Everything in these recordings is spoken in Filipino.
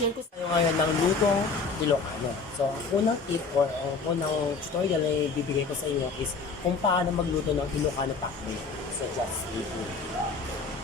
i-share ko sa inyo ngayon ng lutong Ilocano. So, ang unang tip or ang unang tutorial na ibibigay ko sa inyo is kung paano magluto ng Ilocano pakbet. So, just wait me.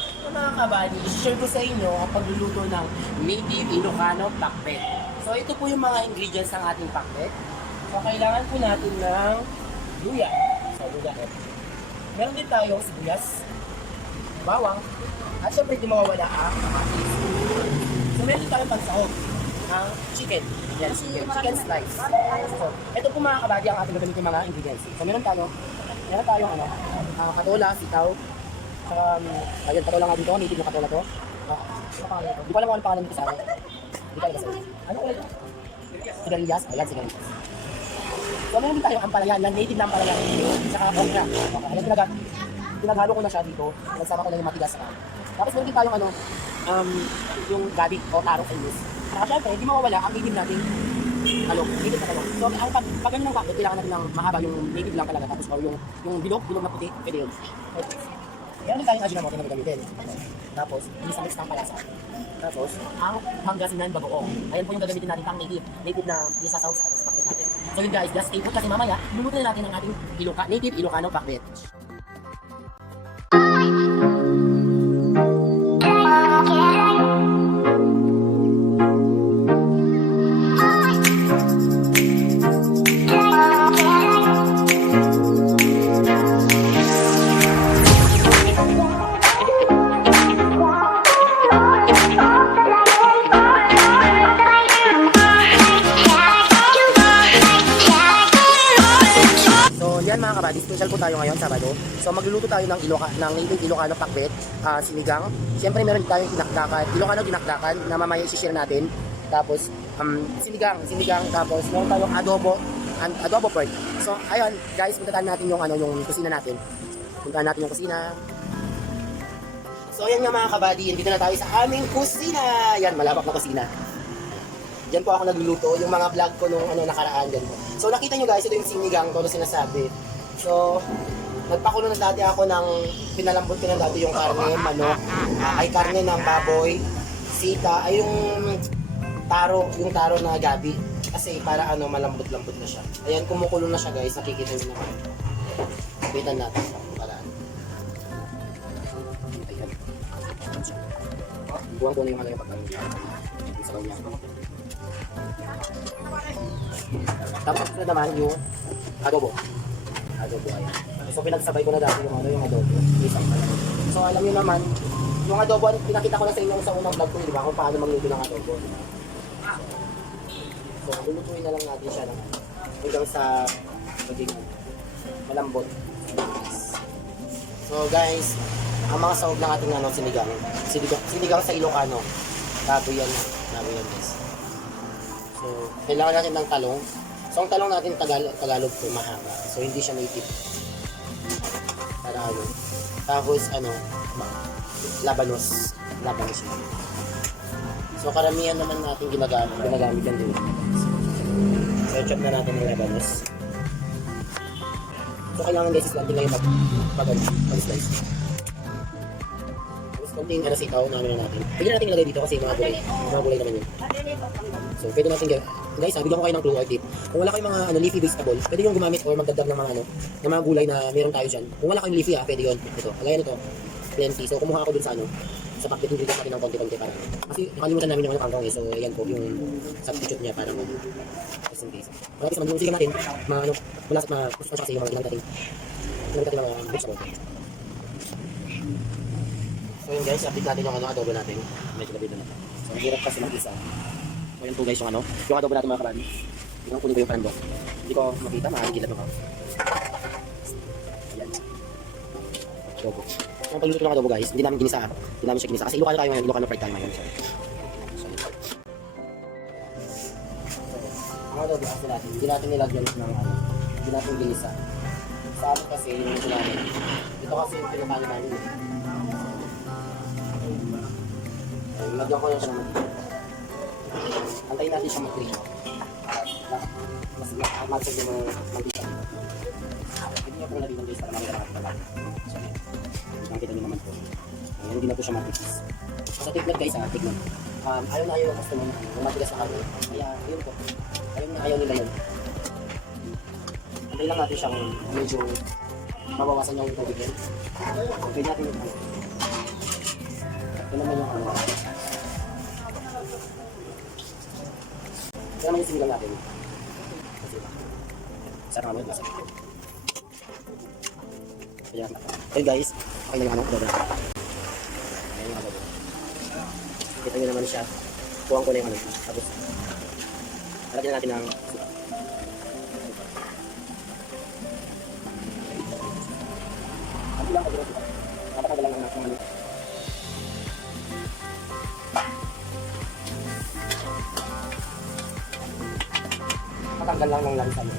So, mga kabady, i-share ko sa inyo ang pagluluto ng native Ilocano pakbet. So, ito po yung mga ingredients ng ating pakbet. So, kailangan po natin ng luya. So, luya. Meron din tayong sibuyas, bawang, at syempre di mawawala ang kamatis. So meron tayong pansahog ng chicken. Yan, chicken slice. So, ito po mga kabady ang ating gagamitin mga ingredients. So meron tayong katola, sitaw, saka, ayun, katola nga dito, native na katola to. Hindi ko alam kung ano pangalan dito sa akin. Hindi ko alam sa akin. Ano ulit? Sigarilyas? Ayan, sigarilyas. So meron din tayong ampalayan, native na ampalayan. Saka okra. Ayan, pinaghalo ko na siya dito. Nagsama ko lang yung matigas sa tapos meron din tayong yung gabi o tarong English. Saka syempre, hindi mawawala ang native nating native na talong. So, ang pag ganun ng pakbet, kailangan natin ng mahaba yung native lang talaga. Tapos yung bilog na puti, pwede yun. Okay. Meron din tayong ajinomoto na gagamitin. Tapos, inis ng palasa. Tapos, ang Pangasinan bagoong. Ayan po yung gagamitin natin pang native na isasaw sa pakbet natin. So yun guys, just stay put kasi mamaya, luluto na natin ang ating native Ilocano pakbet. Yan mga kabady, special po tayo ngayon, Sabado. So magluluto tayo ng native Ilocano pakbet, sinigang. Siyempre meron tayong dinakdakan, Ilocano dinakdakan na mamaya i-share natin. Tapos sinigang, tapos meron tayong adobo pork. So ayun, guys, puntahan natin yung kusina natin. Puntahan natin yung kusina. So ayan nga mga kabady, dito na tayo sa aming kusina. Yan, malawak na kusina. Diyan po ako nagluluto, yung mga vlog ko nung nakaraan dyan po. So nakita nyo guys, ito yung sinigang ko na sinasabi. So, nagpakulo na dati ako pinalambot ko na dati yung karne, manok, ay karne ng baboy, sita, ay yung taro na gabi. Kasi para malambot-lambot na siya. Ayan, kumukulo na siya guys, nakikita nyo naman. Kapitan natin para ayan. Buwan ko na yung yung pagkain. Sa kanya. Tapos na naman yung adobo ayan. So pinagsabay ko na dati yung adobo. So alam niyo naman, yung adobo, pinakita ko na sa inyo sa unang vlog ko, di ba, kung paano magluto ng adobo. So lulutuin na lang natin siya hanggang sa maging malambot. So guys, ang mga sahog ng ating sinigang sa Ilocano. Bago yan guys. So, kailangan natin ng talong. So, ang talong natin Tagalog po, mahaba. So, hindi siya native. Para Tapos, labanos. Labanos yun. So, karamihan naman natin ginagamit yan din. So, chop na natin ng labanos. So, kailangan guys, natin ngayon mag-slice. Tapos, konting sitaw namin na natin. Pwede natin ilagay dito kasi mga gulay naman yun. So, pwede natin guys, bigyan ko kayo ng clue or tip. Kung wala kayong mga leafy vegetable, pwede yung gumamit or magdagdag ng mga gulay na meron tayo dyan. Kung wala kayong leafy pwede yun. Ito, kagaya nito, plenty. So, kumuha ako dun sa sa pakbet ingredients natin ng konti-konti para. Kasi nakalimutan namin yung kangkong so ayan po yung substitute niya para just in case. At least mag-usigan natin, malasat kasi yung mga ilang dating mga vegetable. So yun guys, update natin yung adobo natin. Medyo labito na. So, ang hirap kasi mag-isa. So yun po guys yung adobo natin mga kabady. Tingnan ko yung panandok. Hindi ko makita, makakikilap ako. Ayan. Adobo. So ang pagluto ng adobo guys, hindi namin siya ginisa. Kasi Ilocano tayo ngayon, Ilocano pride tayo ngayon. So ang adobo kasi natin, hindi natin nilagyan ng hindi natin ginisa. Sa amin kasi, ito namin. Ito kasi yung pinapano namin. Lagyan ko lang siya ng mag-green. Antayin natin siya mag-green. Mas mag-green yung mantika. Pwede nyo pong lagyan guys para makita natin natin. So, makikita nyo naman po. Hindi na po siya matipis. Sa tiklog guys ha, tiklog. Ayaw na ayaw ng customer na matigas na kami. Kaya yun po. Ayaw nila yun. Antay lang natin siyang medyo mabawasan yung tubig yun. Pwede natin yung ano. Ito naman yung ano. Ito naman yung sinigang natin. Sarap naman yung masarap. Ayun guys, okay na yung ano, doon. Ayun yung ano. Kita nyo naman siya. Kuwang ko na yung ano. Tapos, halagyan natin ng suka. Ano lang pag-ilang suka? Napatagal lang ng ano. Matanggal lang ng lansa mo.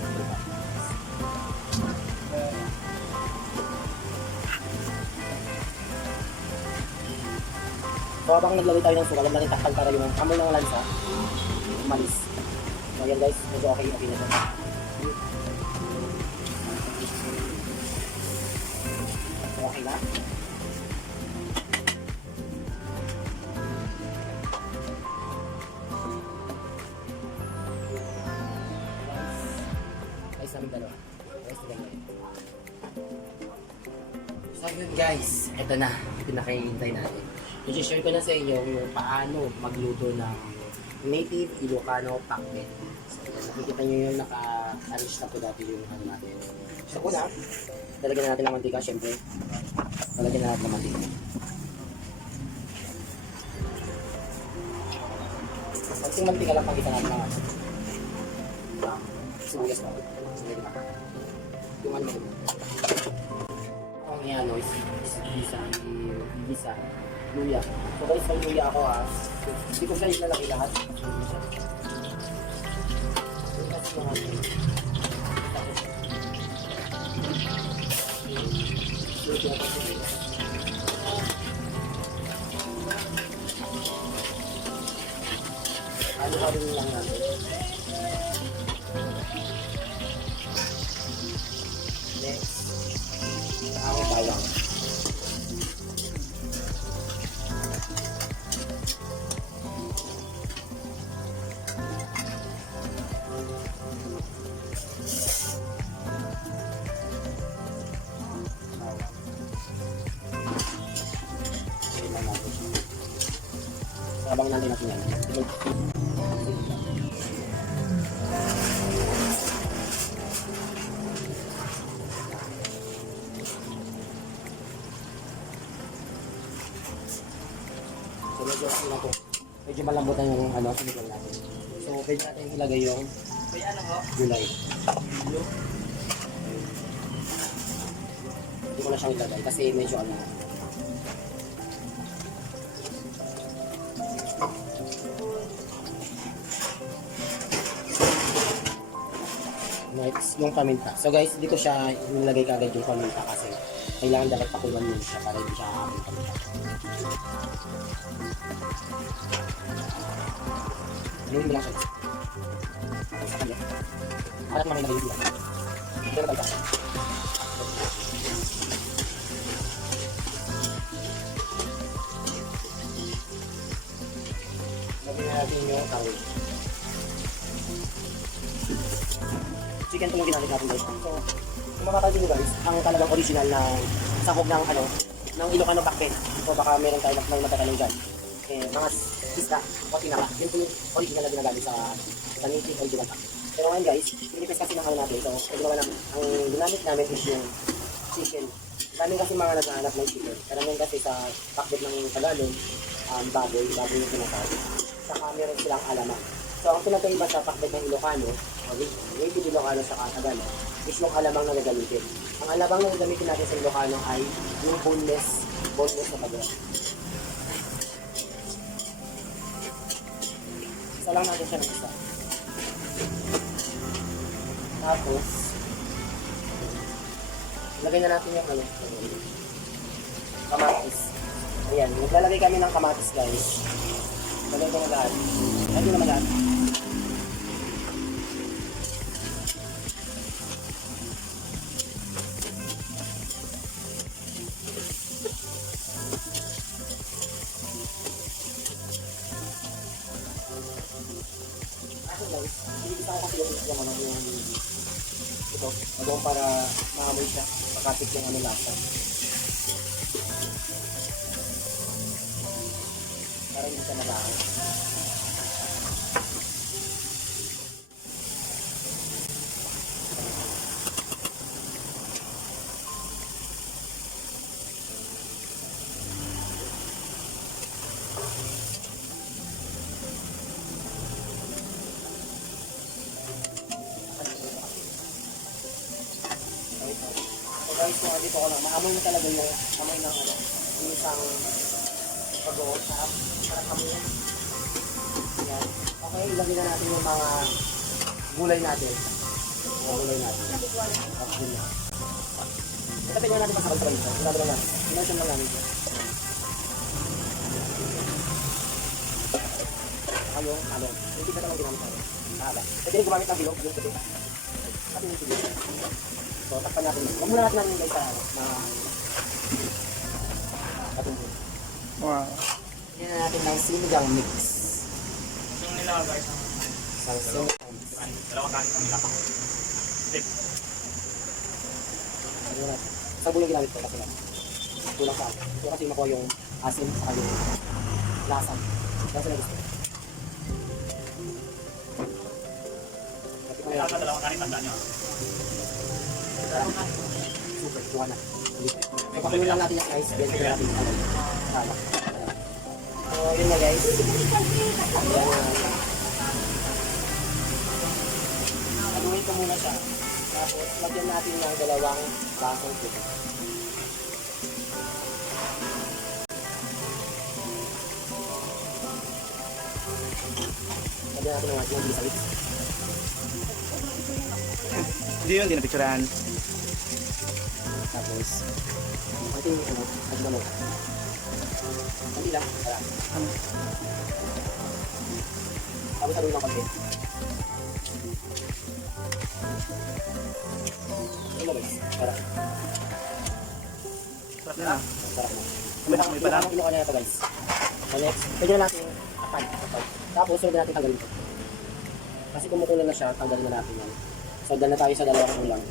So habang naglagay tayo ng suka, alam natin takpan para yung amoy ng lansa umalis. So yan guys, medyo okay na ito. So okay na. Guys, namin dalawa. Guys, tignan nyo. So yun guys, ito na. Pinakahihintay natin. I-share ko na sa inyo kung paano magluto ng native Ilocano pakbet. So, nakikita nyo yung naka-alish na po dati yung ano natin. So, una, lalagyan na natin ng mantika, syempre. Lalagyan na natin ng mantika. Pagkong mantika lang pagkita natin ng ano. Sibuyas na. Sibuyas na. Yung ano mo. Ang yan, no, is isa. Luya. So guys, may luya ako ha. Hindi ko siya ilalaki lahat. Ano lang natin. Next. Ako bawang. Habang natin yan. So medyo malambutan yung ano, sinigang natin. So pwede natin ilagay yung gulay. Hindi ko na siyang ilagay kasi medyo ano. Next, yung paminta. So guys, hindi ko siya nilagay kagad yung paminta kasi kailangan dapat pakulan mo siya para hindi siya aking paminta. Anuhin mo lang siya. Sa kanya. Harap naman nilagay yung bilang. Pero talpa. Lagyan natin yung tawid. Chicken po yung ginamit natin guys. So, kung mamapansin nyo guys, ang talagang original na sahog ng ano, ng Ilocano pakbet. So baka meron tayo na matatalang dyan. Mga isda o tinapa. Yun po yung original na ginagamit sa native original pakbet. Pero ngayon guys, pinipis kasi ng ano natin. So, ang ginamit namin is yung chicken. Daming kasi mga naghahanap ng chicken. Karamihan kasi sa pakbet ng Tagalog, baboy yung pinatawag. Saka meron silang alaman. So, ang pinagkaiba sa pakbet ng Ilocano, native Ilocano sa Tagalog, is yung alamang na gagamitin. Ang alamang na gagamitin natin sa Ilocano ay yung boneless na pagat. Isa lang natin siya ng isa. Tapos, lagay na natin yung ano, kamatis. Ayan, maglalagay kami ng kamatis guys. Lagay ko na lahat. Lagay naman lahat. Yan ano yung ito. Bagoong para maamoy siya. Pagkatip yung ano lasa. Para hindi siya nabahan. So guys, kung dito ko lang, maamoy mo talaga yung amoy ng ano, yung isang bagoong sarap. Sarap amoy yan. Yan. Okay, ilagay na natin yung mga gulay natin. Mga gulay natin. Okay na. Itapin nyo natin pasabay-sabay ito. Ilagay lang natin. Pinansin lang namin ito. Ayong talong. Hindi ka naman ginamit tayo. Pwede rin gumamit ng bilog. Yung puti. Pati yung puti. So, takpan natin. Huwag muna natin guys sa mga katungkol. Wow. Hindi na natin ng sinigang mix. Yung nila guys, Isang sinigang mix. dalawang kanin ang nila. Tip. Ano natin? Sabo yung ginamit ko kasi lang. Kulang sa akin. Ito kasi makuha yung asin sa yung lasa. Lasa na gusto. Kailangan ka dalawang kanin, tandaan nyo. Super, tuwa na. So, pakuloy lang natin yung guys. Then, tignan natin yung ano. Salak. So, yun na guys. Aluin ko muna siya. Tapos, lagyan natin ng dalawang basong tubig. Lagyan natin ng ating bisalit. Hindi yun, hindi napicturean. Tapos, ating ano, agmano. Hindi lang. Tara. Tapos saluin ng konti. Ano ba guys? Tara. Sarap na. Sarap na. May pa lang. Kinuha na ito guys. So next, pwede na natin apan. Tapos sunod na natin tanggalin ito. Kasi kumukulang na siya, tanggalin na natin yan. So dahil na tayo sa dalawang ulang.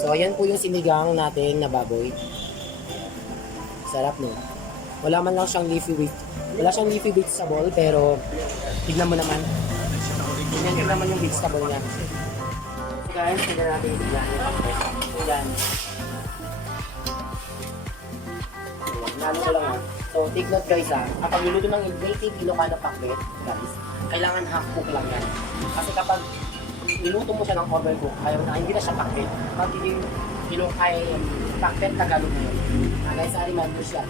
So ayan po yung sinigang natin na baboy. Sarap no. Wala man lang siyang leafy vegetable pero tignan mo naman. Tignan naman yung vegetable niya. So guys, tignan natin yung tignan. Ayan. Nalo ko lang So take note guys kapag niluto ng native Ilocano pakbet guys, kailangan half cook lang yan. Kasi kapag niluto mo siya ng overcook, ayaw na, hindi na siya pakbet. Kapag yung pakbet Tagalog na yun. Guys, remember siya.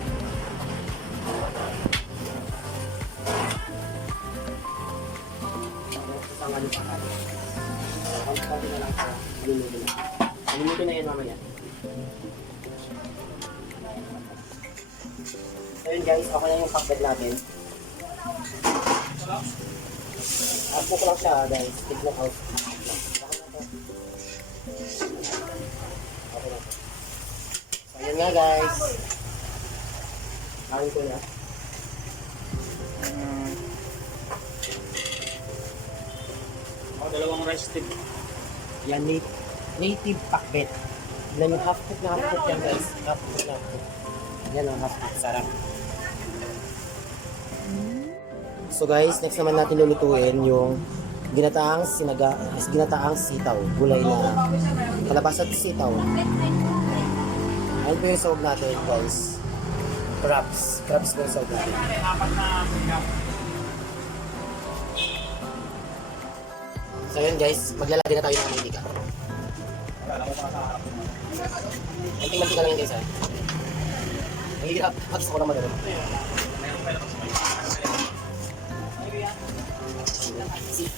Isang ano pa kayo. Konti na lang sa niluto na. Niluto na yan mamaya. So yun guys, okay na yung pakbet natin. Ako ko lang siya guys, take note out. Okay na. So yun nga guys. Kain ko na. Dalawang rice tip. Yan, native pakbet. Yan yung half cook na half cook yan guys. Half cook na half cook. Yan ang half cook, sarap. So guys, next naman natin lulutuin yung ginataang sitaw, gulay na kalabasa at sitaw. Ayun po yung sahog natin guys. Crabs po yung sahog natin. So yun guys, maglalagay na tayo ng mantika. Kunting mantika lang yun guys Mahirap, matis ako lang madalo.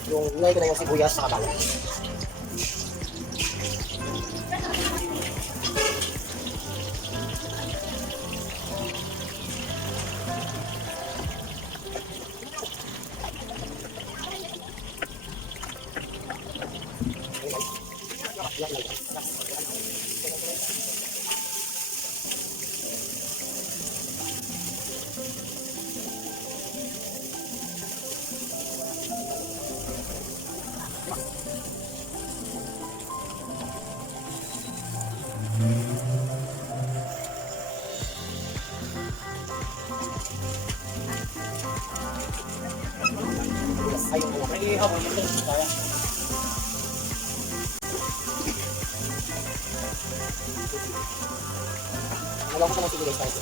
Yung nilagay ko na yung sibuyas sa kabalo. ka po, kaya. Nagawa ko sa mga sige guys, para sa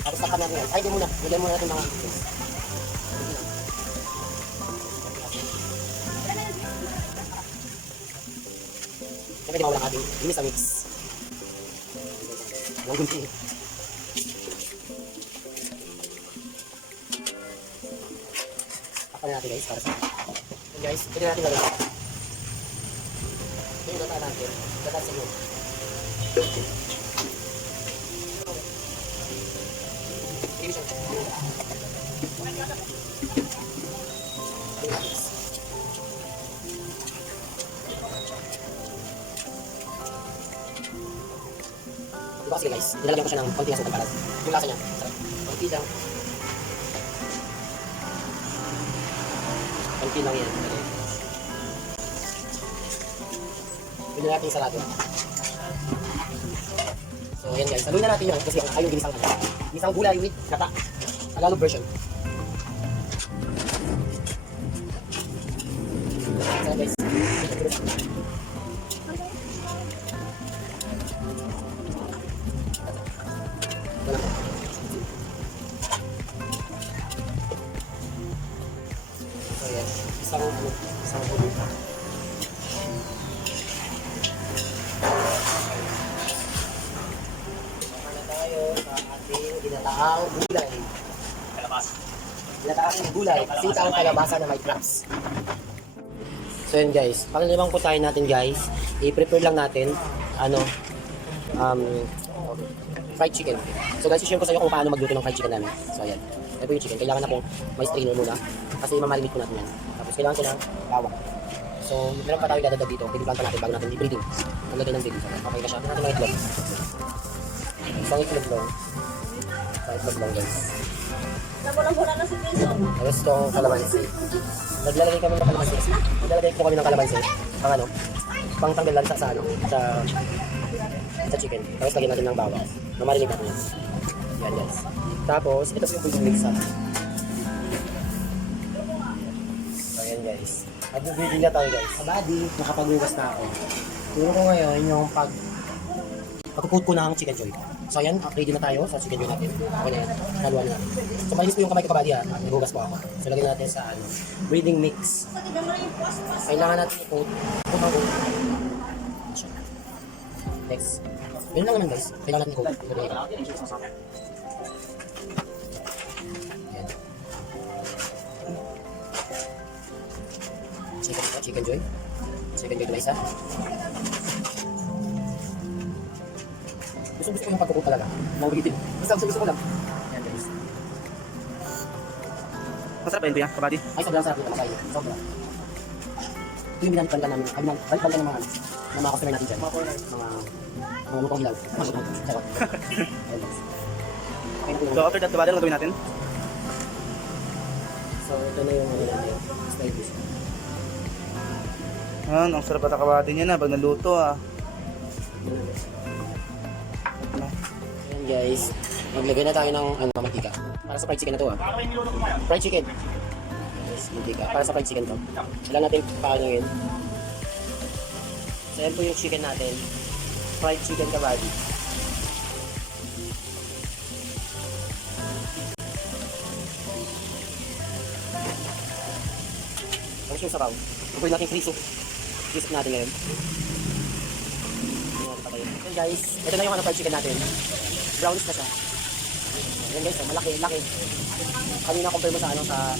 tapos tapan natin yan. Ay, di muna. Bigyan muna natin mga guys. Siyempre di mawala ating linis sa mix. Ang gunting. Tapan natin guys, para sa yun guys, pwede natin lalaki. Ito yung data natin. Data sa inyo. Diba kasi guys, nilalagyan ko siya ng konti ng sukal para yung lasa niya. Sarap. Konti lang. Konti lang yan. Pwede natin salado. So yan guys, saluhin na natin yun kasi ayaw yung ginisang ano. Ginisang gulay with gata. Tagalog version. So guys. So yan, isang gulay. Ginataang gulay. Kalabas. Ginataang gulay. Sitaw kalabasa na may crabs. So yun guys, panglimang putahin natin guys, i-prepare lang natin fried chicken. So guys, i-share ko sa iyo kung paano magluto ng fried chicken namin. So ayan, ito po yung chicken. Kailangan na pong may strainer muna kasi mamarinate po natin yan. Tapos kailangan siya ng bawang. So meron pa tayo dadagdag dito, piniplan pa natin bago natin i-breeding. Ang lagay ng breeding. So, okay na siya. Ito natin mga itlog. Isang itlog lang. Isang itlog lang guys. Nabulang-bulang na si Jason. Tapos itong kalamansi. Naglalagay kami ng kalamansi. Naglalagay po kami ng kalamansi. Pang tanggalan sa chicken. Tapos lagyan natin ng bawang. Mamarinig natin yan. Yan guys. Tapos, ito po yung pwede mix up. So yan guys. Mag-breeding na tayo guys. Kabady, nakapag-ugas na ako. Turo ko ngayon yung pagkukut ko ng chicken joy. So ayan, ready na tayo sa chicken joy natin. Okay na yan. Haluan na natin. So malinis po yung kamay ko kabady ha. Naghugas po ako. So lagyan natin sa breeding mix. Kailangan natin i-coat. Next. Yun lang naman guys. Kailangan natin i-coat. Ayan. Chicken joy. Chicken joy na isa. Gusto ko yung pagkukut talaga. Maulitin. Basta gusto ko lang. Ayan guys. Masarap ba yun, Kuya? Kabady? Ay, sobrang sarap nito masaya. Sobra. Ito yung binalik-balikan namin. Ay, balik-balikan ng mga customer natin dyan. Mga mukhang hilaw. Sarap. Ayan guys. Okay na po So lang. after that, kabady, ano gagawin natin? So, ito na yung natin. Style fish. Ang sarap ata kabady niya na pag naluto ah. Ayan guys. Maglagay na tayo ng mantika. Para sa fried chicken na to Fried chicken. Yes, mantika. Para sa fried chicken to. Kailangan natin paano yun. So, yan po yung chicken natin. Fried chicken kabady. Tapos yung sabaw. Gagawin natin kriso. Kriso natin ngayon. Ayan guys, ito na yung fried chicken natin. Brownish na siya. Ayan guys, malaki. Kanina compare mo sa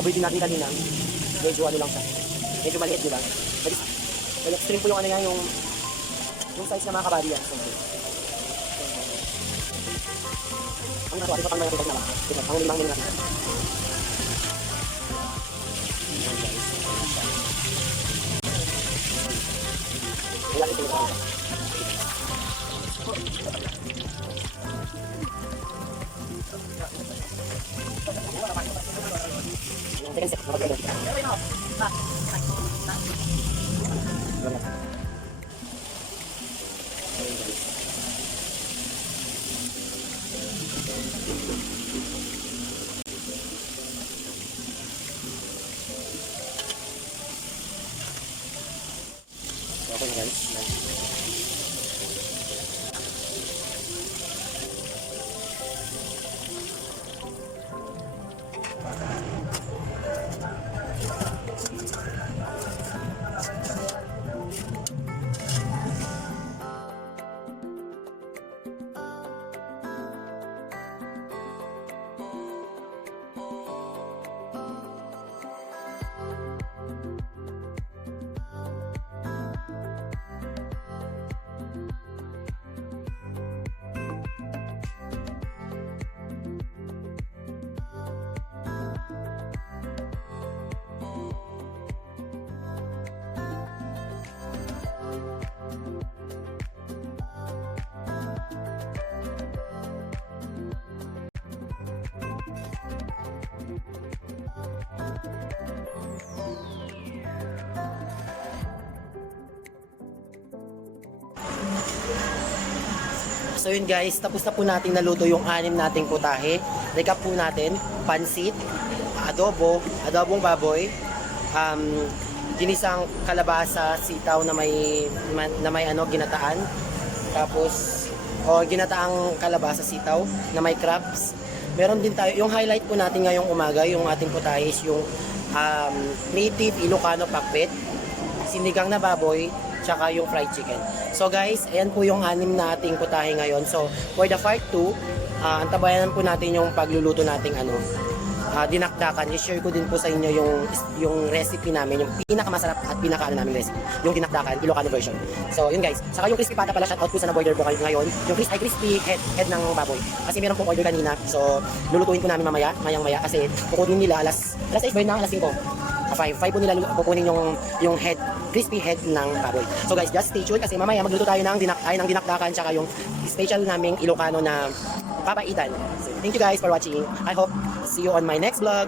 breeding natin kanina. Medyo lang siya. Medyo maliit nila. Well, extreme po yung niya, yung size na mga kabady yan. So, ang nato, ating patanggal natin na lang. Ang limang natin. Ayan guys. Ayan ito yung second set, nakapagod. Yan. So yun guys, tapos na po natin naluto yung 6 nating putahe. Recap po natin, pansit, adobong baboy, ginisang kalabasa, sitaw na may ginataan. Tapos ginataang kalabasa, sitaw na may crabs. Meron din tayo, yung highlight po natin ngayong umaga, yung ating putahe is yung native Ilocano pakbet, sinigang na baboy, tsaka yung fried chicken. So guys, ayan po yung 6 nating putahe ngayon. So for the part 2, antabayan po natin yung pagluluto nating dinakdakan. I-share ko din po sa inyo yung recipe namin, yung pinakamasarap at pinakaano namin recipe, yung dinakdakan, Ilocano version. So yun guys, saka yung crispy pata pala, shout out po sa na-border po kayo ngayon. Yung crispy head ng baboy. Kasi meron pong order kanina. So lulutuin po namin mayang-maya kasi kukunin nila alas 6 ba yun na, alas 5. 5 po nila kukunin yung head, crispy head ng baboy. So guys, just stay tuned kasi mamaya magluto tayo ng dinakdakan tsaka yung special naming Ilocano na papaitan. So thank you guys for watching. I hope see you on my next vlog.